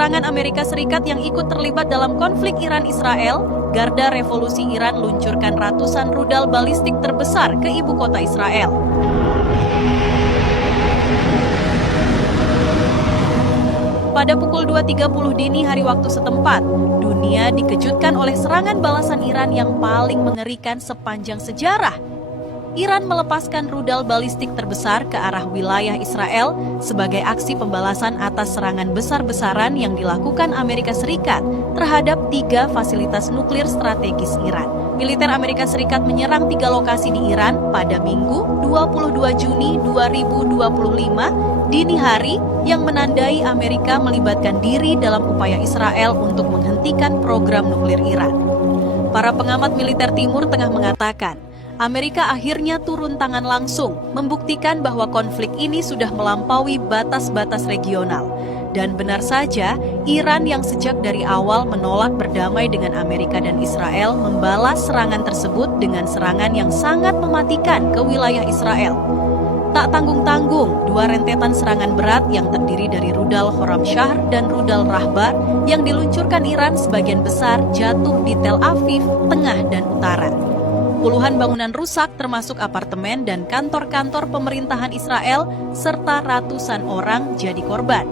serangan Amerika Serikat yang ikut terlibat dalam konflik Iran-Israel, Garda Revolusi Iran luncurkan ratusan rudal balistik terbesar ke ibu kota Israel. Pada pukul 2.30 dini hari waktu setempat, dunia dikejutkan oleh serangan balasan Iran yang paling mengerikan sepanjang sejarah. Iran melepaskan rudal balistik terbesar ke arah wilayah Israel sebagai aksi pembalasan atas serangan besar-besaran yang dilakukan Amerika Serikat terhadap 3 fasilitas nuklir strategis Iran. Militer Amerika Serikat menyerang 3 lokasi di Iran pada Minggu 22 Juni 2025 dini hari yang menandai Amerika melibatkan diri dalam upaya Israel untuk menghentikan program nuklir Iran. Para pengamat militer timur tengah mengatakan, Amerika akhirnya turun tangan langsung, membuktikan bahwa konflik ini sudah melampaui batas-batas regional. Dan benar saja, Iran yang sejak dari awal menolak berdamai dengan Amerika dan Israel membalas serangan tersebut dengan serangan yang sangat mematikan ke wilayah Israel. Tak tanggung-tanggung, 2 rentetan serangan berat yang terdiri dari rudal Khorramshahr dan rudal Rahbar yang diluncurkan Iran sebagian besar jatuh di Tel Aviv, tengah dan utara. Puluhan bangunan rusak termasuk apartemen dan kantor-kantor pemerintahan Israel serta ratusan orang jadi korban.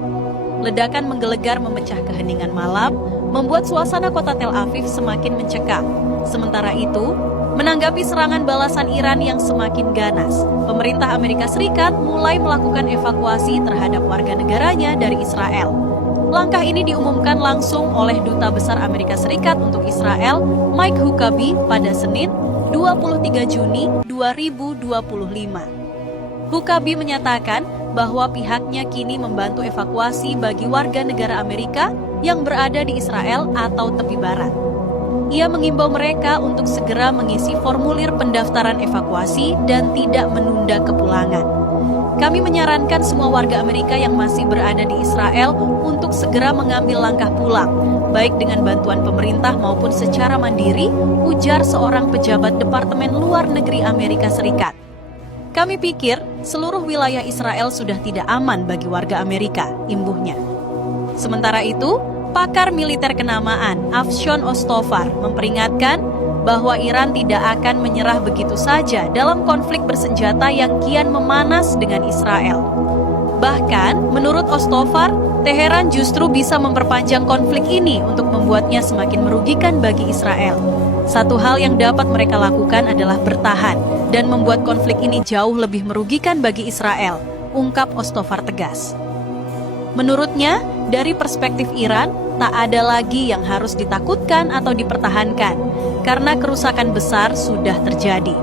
Ledakan menggelegar memecah keheningan malam, membuat suasana kota Tel Aviv semakin mencekam. Sementara itu, menanggapi serangan balasan Iran yang semakin ganas, pemerintah Amerika Serikat mulai melakukan evakuasi terhadap warga negaranya dari Israel. Langkah ini diumumkan langsung oleh Duta Besar Amerika Serikat untuk Israel, Mike Huckabee, pada Senin, 23 Juni 2025. Huckabee menyatakan bahwa pihaknya kini membantu evakuasi bagi warga negara Amerika yang berada di Israel atau tepi barat. Ia mengimbau mereka untuk segera mengisi formulir pendaftaran evakuasi dan tidak menunda kepulangan. Kami menyarankan semua warga Amerika yang masih berada di Israel untuk segera mengambil langkah pulang, baik dengan bantuan pemerintah maupun secara mandiri, ujar seorang pejabat Departemen Luar Negeri Amerika Serikat. Kami pikir seluruh wilayah Israel sudah tidak aman bagi warga Amerika, imbuhnya. Sementara itu, pakar militer kenamaan Afshon Ostofar memperingatkan bahwa Iran tidak akan menyerah begitu saja dalam konflik bersenjata yang kian memanas dengan Israel. Bahkan, menurut Ostofar, Teheran justru bisa memperpanjang konflik ini untuk membuatnya semakin merugikan bagi Israel. Satu hal yang dapat mereka lakukan adalah bertahan dan membuat konflik ini jauh lebih merugikan bagi Israel, ungkap Ostofar tegas. Menurutnya, dari perspektif Iran, tak ada lagi yang harus ditakutkan atau dipertahankan, karena kerusakan besar sudah terjadi.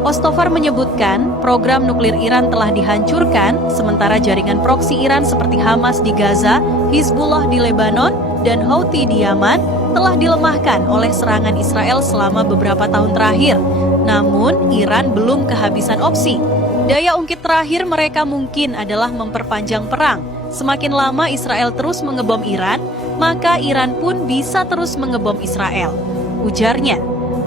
Ostofar menyebutkan program nuklir Iran telah dihancurkan, sementara jaringan proksi Iran seperti Hamas di Gaza, Hizbullah di Lebanon, dan Houthi di Yaman telah dilemahkan oleh serangan Israel selama beberapa tahun terakhir. Namun, Iran belum kehabisan opsi. Daya ungkit terakhir mereka mungkin adalah memperpanjang perang. Semakin lama Israel terus mengebom Iran, maka Iran pun bisa terus mengebom Israel, ujarnya.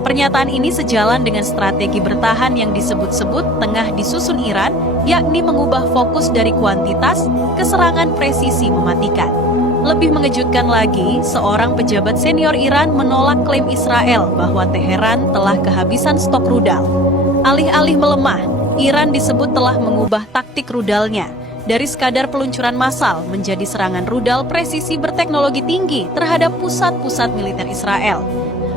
Pernyataan ini sejalan dengan strategi bertahan yang disebut-sebut tengah disusun Iran, yakni mengubah fokus dari kuantitas ke serangan presisi mematikan. Lebih mengejutkan lagi, seorang pejabat senior Iran menolak klaim Israel bahwa Teheran telah kehabisan stok rudal. Alih-alih melemah, Iran disebut telah mengubah taktik rudalnya dari sekadar peluncuran massal menjadi serangan rudal presisi berteknologi tinggi terhadap pusat-pusat militer Israel.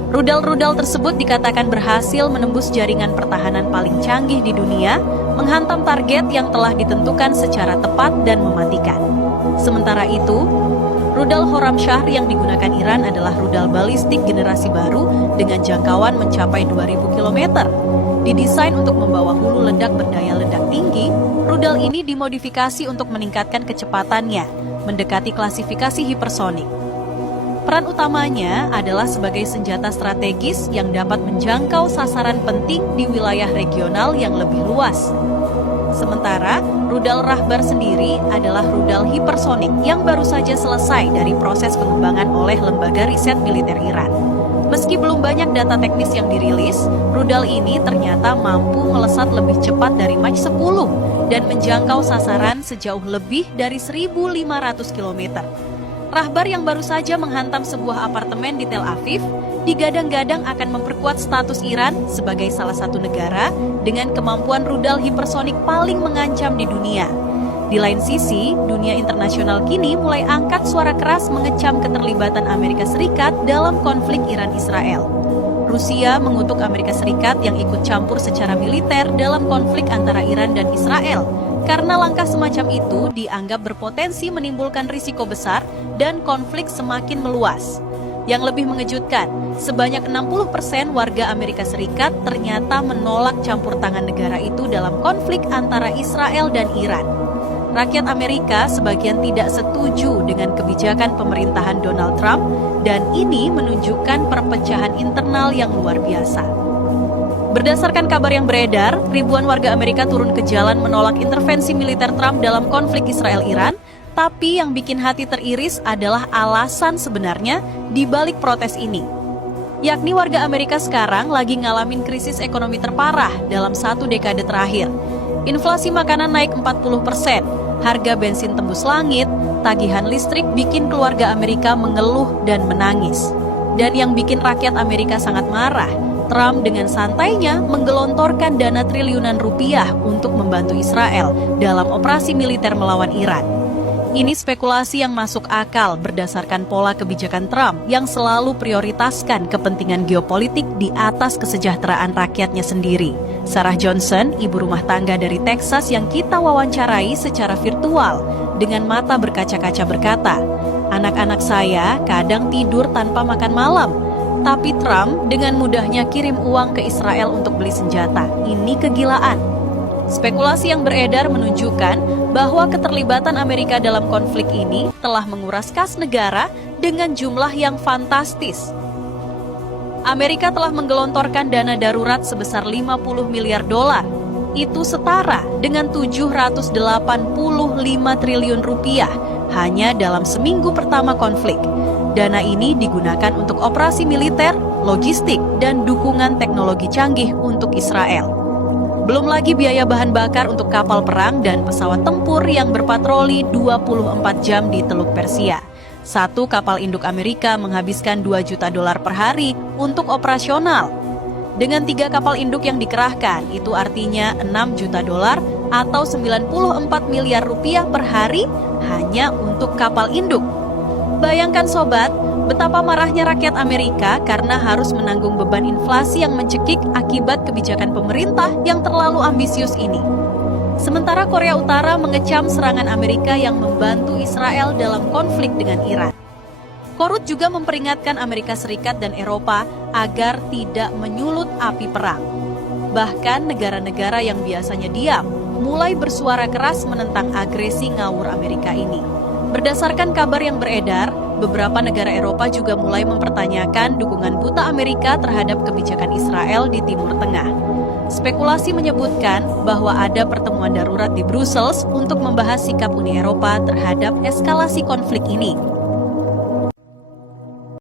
Rudal-rudal tersebut dikatakan berhasil menembus jaringan pertahanan paling canggih di dunia, menghantam target yang telah ditentukan secara tepat dan mematikan. Sementara itu, rudal Khorramshahr yang digunakan Iran adalah rudal balistik generasi baru dengan jangkauan mencapai 2.000 km. Didesain untuk membawa hulu ledak berdaya ledak tinggi, rudal ini dimodifikasi untuk meningkatkan kecepatannya, mendekati klasifikasi hipersonik. Peran utamanya adalah sebagai senjata strategis yang dapat menjangkau sasaran penting di wilayah regional yang lebih luas. Sementara, rudal Rahbar sendiri adalah rudal hipersonik yang baru saja selesai dari proses pengembangan oleh Lembaga Riset Militer Iran. Meski belum banyak data teknis yang dirilis, rudal ini ternyata mampu melesat lebih cepat dari Mach 10 dan menjangkau sasaran sejauh lebih dari 1.500 km. Rahbar yang baru saja menghantam sebuah apartemen di Tel Aviv digadang-gadang akan memperkuat status Iran sebagai salah satu negara dengan kemampuan rudal hipersonik paling mengancam di dunia. Di lain sisi, dunia internasional kini mulai angkat suara keras mengecam keterlibatan Amerika Serikat dalam konflik Iran-Israel. Rusia mengutuk Amerika Serikat yang ikut campur secara militer dalam konflik antara Iran dan Israel, karena langkah semacam itu dianggap berpotensi menimbulkan risiko besar dan konflik semakin meluas. Yang lebih mengejutkan, sebanyak 60% warga Amerika Serikat ternyata menolak campur tangan negara itu dalam konflik antara Israel dan Iran. Rakyat Amerika sebagian tidak setuju dengan kebijakan pemerintahan Donald Trump dan ini menunjukkan perpecahan internal yang luar biasa. Berdasarkan kabar yang beredar, ribuan warga Amerika turun ke jalan menolak intervensi militer Trump dalam konflik Israel-Iran, tapi yang bikin hati teriris adalah alasan sebenarnya di balik protes ini. Yakni warga Amerika sekarang lagi ngalamin krisis ekonomi terparah dalam 1 dekade terakhir. Inflasi makanan naik 40%, harga bensin tembus langit, tagihan listrik bikin keluarga Amerika mengeluh dan menangis. Dan yang bikin rakyat Amerika sangat marah, Trump dengan santainya menggelontorkan dana triliunan rupiah untuk membantu Israel dalam operasi militer melawan Iran. Ini spekulasi yang masuk akal berdasarkan pola kebijakan Trump yang selalu prioritaskan kepentingan geopolitik di atas kesejahteraan rakyatnya sendiri. Sarah Johnson, ibu rumah tangga dari Texas yang kita wawancarai secara virtual, dengan mata berkaca-kaca berkata, "Anak-anak saya kadang tidur tanpa makan malam, tapi Trump dengan mudahnya kirim uang ke Israel untuk beli senjata. Ini kegilaan." Spekulasi yang beredar menunjukkan bahwa keterlibatan Amerika dalam konflik ini telah menguras kas negara dengan jumlah yang fantastis. Amerika telah menggelontorkan dana darurat sebesar 50 miliar dolar. Itu setara dengan 785 triliun rupiah hanya dalam seminggu pertama konflik. Dana ini digunakan untuk operasi militer, logistik, dan dukungan teknologi canggih untuk Israel. Belum lagi biaya bahan bakar untuk kapal perang dan pesawat tempur yang berpatroli 24 jam di Teluk Persia. Satu kapal induk Amerika menghabiskan 2 juta dolar per hari untuk operasional. Dengan 3 kapal induk yang dikerahkan, itu artinya 6 juta dolar atau 94 miliar rupiah per hari hanya untuk kapal induk. Bayangkan sobat, betapa marahnya rakyat Amerika karena harus menanggung beban inflasi yang mencekik akibat kebijakan pemerintah yang terlalu ambisius ini. Sementara Korea Utara mengecam serangan Amerika yang membantu Israel dalam konflik dengan Iran. Korut juga memperingatkan Amerika Serikat dan Eropa agar tidak menyulut api perang. Bahkan negara-negara yang biasanya diam mulai bersuara keras menentang agresi ngawur Amerika ini. Berdasarkan kabar yang beredar, beberapa negara Eropa juga mulai mempertanyakan dukungan buta Amerika terhadap kebijakan Israel di Timur Tengah. Spekulasi menyebutkan bahwa ada pertemuan darurat di Brussels untuk membahas sikap Uni Eropa terhadap eskalasi konflik ini.